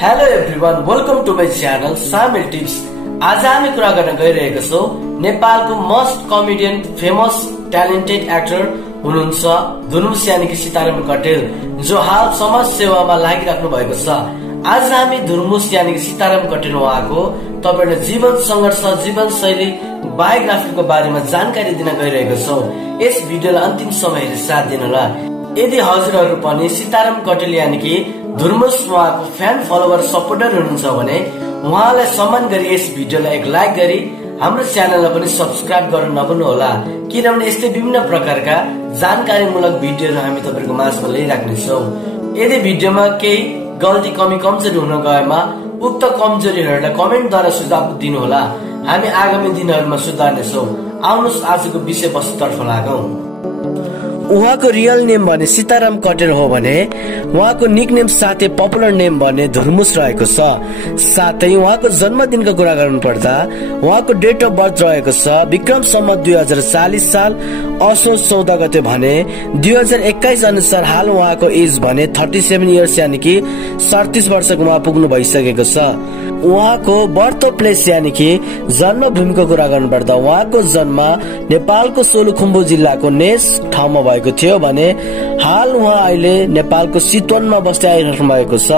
Hello everyone, welcome to my channel Samil Tips. आज हामी कुरा गर्न गइरहेका छौं नेपालको most comedian famous talented actor हुनुहुन्छ धुर्मुस यानी कि सीताराम कटेल, जो हाल समाज सेवामा लागिराख्नु भएको छ। आज हामी धुर्मुस यानी कि सीताराम कटेल उहाँको तपाईहरुले जीवन संघर्ष, जीवन शैली, बायोग्राफीको बारेमा जानकारी दिन गइरहेका छौं। यस भिडियोलाई अन्तिम सम्म हेरेर साथ दिनुहोला। यदि हजुरहरु पनि सीताराम कटेल यानी कि धुर्मुस उहाँको फ्यान फलोवर सपोर्टर हुनुहुन्छ भने उहाँलाई सम्मान गरी यस भिडियोलाई एक लाइक गरी हाम्रो च्यानललाई पनि सब्स्क्राइब गर्न नभुल्नु होला, किनभने यस्तै विभिन्न प्रकारका जानकारीमूलक भिडियोहरू हामी तपाईहरुको माझमा ल्याइराख्ने छौं। यदि भिडियोमा केही गल्ती कमी कमजोरी हुन गएमा उक्त कमजोरीहरूलाई कमेन्टद्वारा सुझाव दिनु होला, हामी आगामी दिनहरुमा सुधार्ने छौं। आउनुस् आजको विषयवस्तुतर्फ लागौं। उहाँको रियल नेम भने सीताराम कटेल हो भने उहाँको निकनेम साथै पपुलर नेम भने धुर्मुस रहेको छ। साथै उहाँको जन्मदिनको कुरा गर्नु पर्दा उहाँको डेट अफ बर्थ रहेको छ विक्रम सम्वत 2040 साल असोज 14 गते भने 2021 अनुसार हाल उहाँको एज भने 37 इयर्स यानी कि 37 वर्षको उहाँ पुग्नु भइसकेको छ। उहाँको बर्थ प्लेस यानी कि जन्मभूमिको कुरा गर्नु पर्दा उहाँको जन्म नेपालको सोलुखुम्बु जिल्लाको नेस ठाउँमा भएको थियो भने हाल उहाँ अहिले नेपालको चितवनमा बस्दै आइराख्नु भएको छ,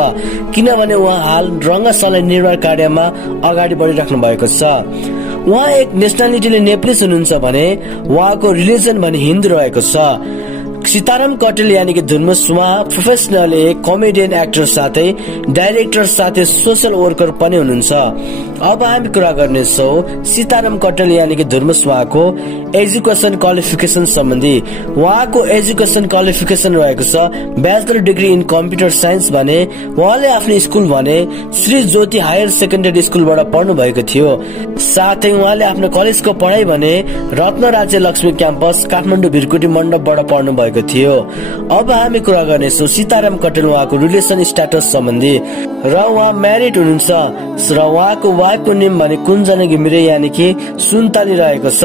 किनभने उहाँ हाल रंगशाला निर्माण कार्यमा अगाडि बढिराख्नु भएको छ। उहाँ एक नेशनलिटीले नेपालीज हुनुहुन्छ भने उहाँको रिलिजन भने हिन्दू रहेको छ। सीताराम कटेल यानी कि धुर्मुस उहाँ प्रोफेसनल एक कमेडियन एक्टर साथै डाइरेक्टर साथै सोशल वर्कर पनि हुनुहुन्छ। अब हामी कुरा गर्नेछौं सीताराम कटेल यानी कि धुर्मुस उहाँको एजुकेसन क्वालिफिकेसन सम्बन्धी। उहाँको एजुकेसन क्वालिफिकेसन रहेको छ bachelor degree in computer science भने उहाँले आफ्नो स्कुल भने श्री ज्योति हायर सेकेन्डरी स्कुलबाट पढ्नु भएको थियो। साथै उहाँले आफ्नो कलेजको पढाइ भने रत्न राज्य लक्ष्मी क्याम्पस काठमाडौँ भिरकुटी मण्डपबाट पढ्नु भएको थियो। अब हामी कुरा गर्नेछौं सीताराम कटेल उहाँको रिलेसन स्ट्याटस सम्बन्धी र उहाँ म्यारिड हुनुहुन्छ र उहाँको वाइफको नेम भने कुञ्जना घिमिरे यानी कि सुन्तली रहेको छ।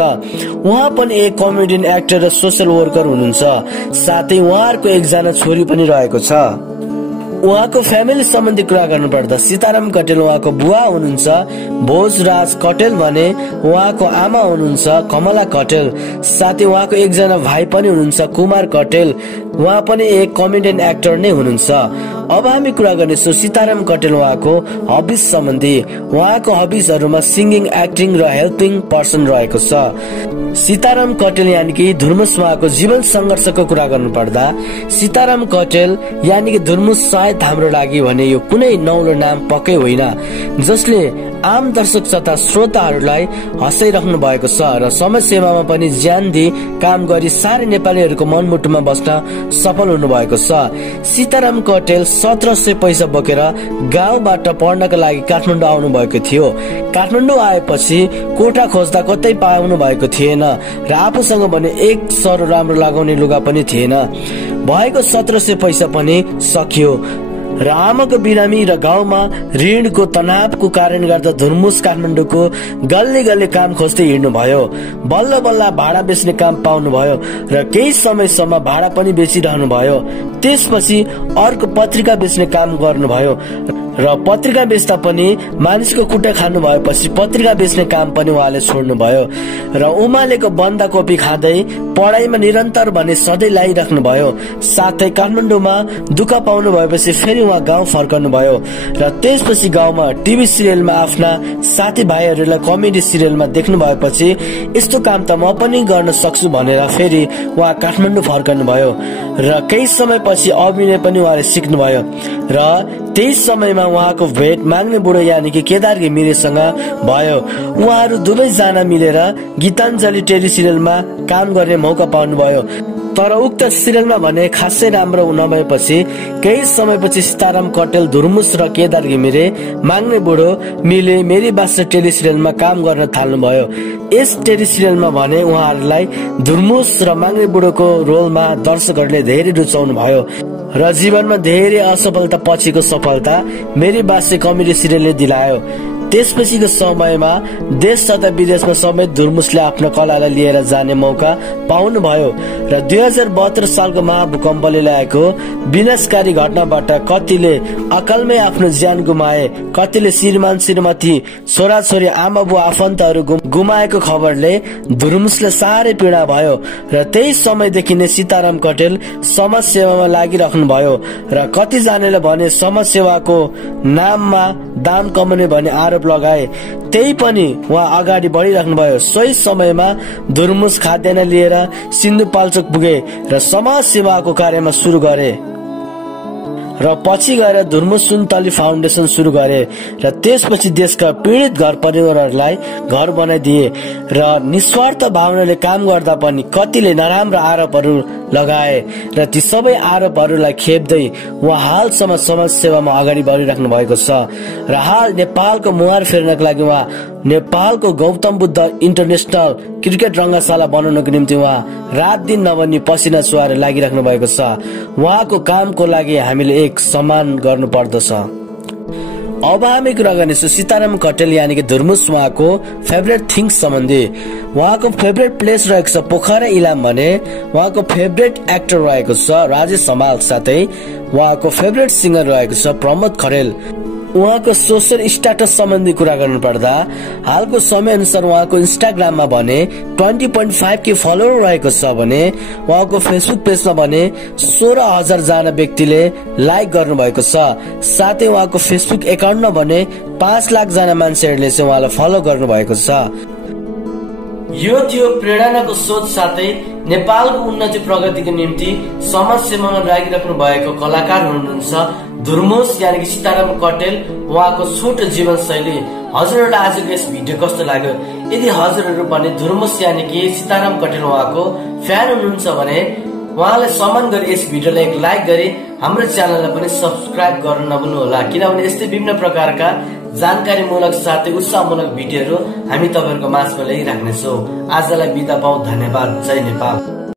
उहाँ पनि एक कमेडियन एक्टर र सोशल वर्कर हुनुहुन्छ। साथै उहाँहरुको एकजना छोरी पनि रहेको छ। उहाँको फ्यामिली सम्बन्धी कुरा गर्नु पर्दा सीताराम कटेल उहाँको बुवा हुनुहुन्छ भोजराज कटेल भने उहाँको आमा हुनुहुन्छ कमला कटेल। साथै उहाँको एकजना भाइ पनि हुनुहुन्छ कुमार कटेल, उहाँ पनि एक कमेडियन एक्टर नै हुनुहुन्छ। अब हामी कुरा गर्नेछौं सीताराम कटेल उहाँको हबिज सम्बन्धी। उहाँको हबिजहरुमा सिंगिङ, एक्टिङ र हेल्पिङ पर्सन रहेको छ। सीताराम कटेल यानी कि धुर्मुस उहाँको जीवन संघर्षको कुरा गर्नु पर्दा सीताराम कटेल यानी कि धुर्मुस सायद हाम्रो लागि भने यो कुनै नौलो नाम पक्कै होइन, जसले आम दर्शक तथा श्रोताहरूलाई हँसाइराख्नु भएको छ र समाज सेवामा पनि ज्यान दिई काम गरी सारै नेपालीहरूको मनमुटुमा बस्न सफल हुनु भएको छ। सीताराम कटेल 1700 पैसा बोकेर गाउँबाट पढ्नका लागि काठमाडौँ आउनु भएको थियो। काठमाडौँ आएपछि कोठा खोज्दा कतै पाउनु भएको थिएन र आफूसँग भने एक सरो राम्रो लगाउने लुगा पनि थिएन। भएको 1700 पैसा पनि सकियो र आमाको बिरामी र गाउँमा ऋणको तनावको कारण गर्दा धुर्मुस काठमाडौँको गल्ली गल्ली काम खोज्दै हिँड्नु भयो। बल्ल बल्ल भाडा बेच्ने काम पाउनु भयो र केही समयसम्म भाडा पनि बेचिरहनु भयो। त्यसपछि अर्को पत्रिका बेच्ने काम गर्नुभयो र पत्रिका बेच्दा पनि मानिसको कुटा खानु भएपछि पत्रिका बेच्ने काम पनि उहाँले छोड्नु भयो र उमालेको बन्दाकोपी खाँदै पढाइमा निरन्तर भने सधैँ लागिराख्नु भयो। साथै काठमाडौँमा दुःख पाउनु भएपछि फेरि उहाँ गाउँ फर्कनु भयो र त्यसपछि गाउँमा टिभी सिरियलमा आफ्ना साथीभाइहरूलाई कमेडी सिरियलमा देख्नु भएपछि यस्तो काम त म पनि गर्न सक्छु भनेर फेरि उहाँ काठमाडौँ फर्कनु भयो र केही समयपछि अभिनय पनि उहाँले सिक्नु भयो र त्यही समयमा उहाँको भेट माग्ने बुढो यानी कि केदार घिमिरेसँग भयो। उहाँहरू दुवैजना मिलेर गीताञ्जली टेली सिरियलमा काम गर्ने मौका पाउनु भयो, तर उक्त सिरियलमा भने खासै राम्रो नभएपछि केही समयपछि सीताराम कटेल, धुर्मुस र केदार घिमिरे माग्ने बुढो मिले मेरी बास्टर टेली सिरियलमा काम गर्न थाल्नु भयो। यस टेली सिरियलमा भने उहाँहरूलाई धुर्मुस र माग्ने बुढोको रोलमा दर्शकहरूले धेरै रुचाउनु भयो र जीवनमा धेरै असफलता पछिको सफलता मेरी बास्टर कमेडी सिरियलले दिलायो। त्यसपछिको समयमा देश तथा विदेशमा समेत धुर्मुसले आफ्नो कलालाई लिएर जाने मौका पाउनुभयो र 2072 सालको महाभूकम्पले ल्याएको विनाशकारी घटनाबाट कतिले अकालमै आफ्नो ज्यान गुमाए, कतिले श्रीमान श्रीमती, छोराछोरी, आमा बुवा, आफन्तहरू गुमाएको खबरले धुर्मुसले साह्रै पीडा भयो र त्यही समयदेखि नै सीताराम कटेल समाज सेवामा लागिराख्नु भयो र कतिजनाले भने समाज सेवाको नाममा दाम कमाउने भन्ने आरोप लगाए। त्यही पनि उहाँ अगाडि बढिराख्नु भयो। सोही समयमा धुर्मुस खाद्यान्न लिएर सिन्धुपाल्चोक पुगे र समाज सेवाको कार्यमा सुरु गरे र पछि गएर धुर्मुस सुन्तली फाउन्डेसन सुरु गरे र त्यसपछि देशका पीडित घर परिवारहरूलाई घर बनाइदिए र निस्वार्थ भावनाले काम गर्दा पनि कतिले नराम्रो आरोपहरू लगाए र ती सबै आरोपहरूलाई खेप्दै उहाँ हालसम्म समाज सेवामा अगाडि बढिराख्नु भएको छ र हाल नेपालको मुहार फेर्नको लागि उहाँ नेपालको गौतम बुद्ध इन्टरनेशनल क्रिकेट रंगशाला बनाउनको निम्ति उहाँ रात दिन नभनी पसिना चुहाएर लागिराख्नु भएको छ। उहाँको कामको लागि हामीले एक सम्मान गर्नु पर्दछ। अब हामी कुरा गर्नेछौँ सीताराम कटेल यानी कि धुर्मुस उहाँको फेभरेट थिङ्स सम्बन्धी। उहाँको फेभरेट प्लेस रहेको छ पोखरा इलाम भने उहाँको फेभरेट एक्टर रहेको छ राजेश हमाल, साथै उहाँको फेभरेट सिंगर रहेको छ प्रमोद खरेल। उहाँको सोशल स्ट्याटस सम्बन्धी कुरा गर्नु पर्दा हालको समय अनुसार उहाँको इन्स्टाग्राममा भने 20.5K फलोवर रहेको छ भने उहाँको फेसबुक पेजमा भने 16,000 जना व्यक्तिले लाइक गर्नु भएको छ। साथै उहाँको फेसबुक एकाउन्टमा भने 5 लाख जना मान्छेहरूले चाहिँ उहाँलाई फलो गर्नु भएको छ। यो थियो प्रेरणाको सोच साथै नेपालको उन्नति प्रगतिको निम्ति समाज सेवामा लागिराख्नु भएको कलाकार हुनुहुन्छ धुर्मुस यानी कि सीताराम कटेल। उहाँको छोटो जीवन शैली हजुरहरूलाई आजको यस भिडियो कस्तो लाग्यो? यदि हजुरहरू पनि धुर्मुस यानी कि सीताराम कटेल उहाँको फ्यान हुनुहुन्छ भने उहाँलाई सम्मान गरी यस भिडियोलाई एक लाइक गरी हाम्रो च्यानललाई पनि सब्स्क्राइब गर्न नभुल्नु होला, किनभने यस्तै विभिन्न प्रकारका जानकारीमूलक साथै उत्साहमूलक भिडियोहरू हामी तपाईहरुको माझमा ल्याइराख्नेछौँ। आजलाई बिदा पाऊ, धन्यवाद। जय नेपाल।